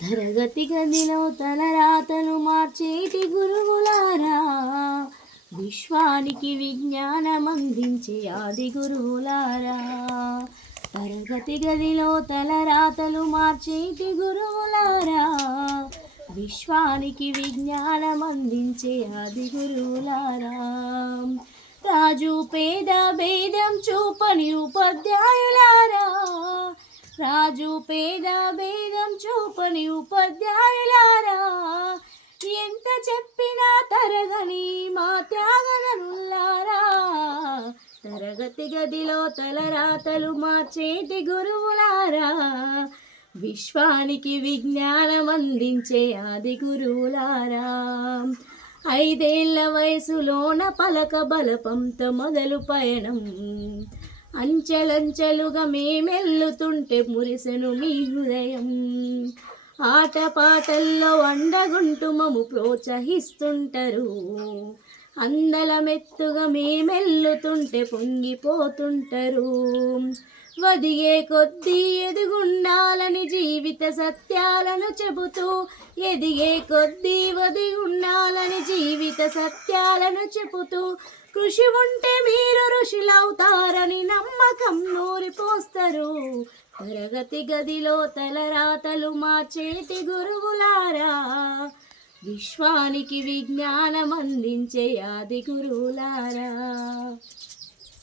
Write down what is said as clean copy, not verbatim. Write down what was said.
తరగతి గదిలో తలరాతలు మార్చేటి గురువులారా, విశ్వానికి విజ్ఞానం అందించే ఆది గురువులారా. తరగతి గదిలో తలరాతలు మార్చేటి గురువులారా, విశ్వానికి విజ్ఞానం అందించే ఆది గురువులారా. రాజు పేద భేదం చూపని ఉపాధ్యాయులారా, రాజు పేద భేదం చూపని ఉపాధ్యాయులారా. ఎంత చెప్పినా తరగని మా త్యాగనులారా, తరగతి గదిలో తలరాతలు మార్చేటి గురువులారా, విశ్వానికి విజ్ఞానం అందించే ఆది గురువులారా. 5 ఏళ్ల వయసులోన పలక బలపంతో మొదలు పయనం, అంచెలంచెలుగా మేమెల్లుతుంటే మురిసెను మీ హృదయం. ఆటపాటల్లో అండగుంటూ మము ప్రోత్సహిస్తుంటారు, అందలమెత్తుగా మేమెల్లుతుంటే పొంగిపోతుంటారు. వదిగే కొద్దీ ఎదుగుండాలని జీవిత సత్యాలను చెబుతూ, ఎదిగే కొద్దీ వదిగుండాలని జీవిత సత్యాలను చెబుతూ, కృషి ఉంటే మీరు ఋషులవుతారని నమ్మకం నూరిపోస్తారు. తరగతి గదిలో తలరాతలు మార్చేటి గురువులారా, విశ్వానికి విజ్ఞానం అందించే ఆది గురువులారా.